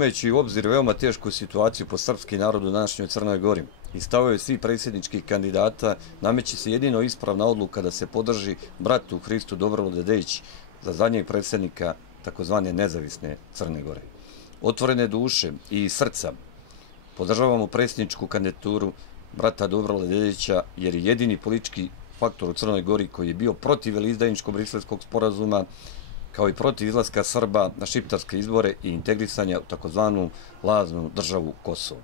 uzimajući u obzir veoma tešku situaciju po srpski narod u današnjoj Crnoj Gori i stavove svih predsjedničkih kandidata, nameće se jedino ispravna odluka da se podrži bratu Hristu Dobrovolju Dedić za zadnjeg predsjednika takozvane nezavisne Crne Gore. Otvorene duše i srca podržavamo predsjedničku kandidaturu brata Dobrovolja Dedića jer je jedini politički faktor u Crnoj Gori koji je bio protiv veleizdajničkog Briselskog sporazuma, kao i protiv izlaska Srba na šiptarske izbore i integrisanja u takozvanu lažnu državu Kosovo.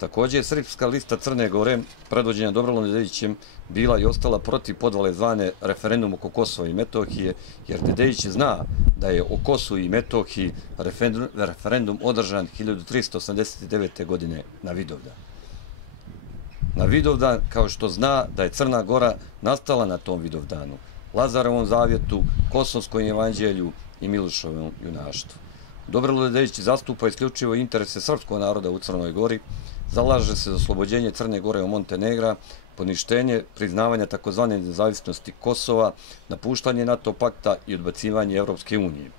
Također, Srpska lista Crne Gore, predvođena Dobrovoljom Dedićem, bila i ostala protiv podvale zvane referendum oko Kosova i Metohije, jer Dedić zna da je o Kosovu i Metohiji referendum održan 1389. godine na Vidovdan. Na Vidovdan, kao što zna da je Crna Gora nastala na tom Vidovdanu, Lazarevom zavjetu, Kosovskom evanđelju i Miloševom junaštvu. Dobrovolja Dedić zastupa isključivo interese srpskog naroda u Crnoj Gori, zalaže se za oslobođenje Crne Gore od Montenegra, poništenje priznavanja takozvane nezavisnosti Kosova, napuštanje NATO pakta i odbacivanje Evropske unije,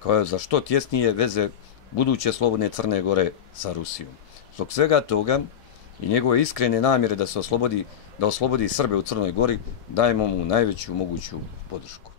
kao za što tjesnije veze buduće slobodne Crne Gore sa Rusijom. Zbog svega toga i njegove iskrene namjere da oslobodi Srbe u Crnoj Gori, dajemo mu najveću moguću podršku.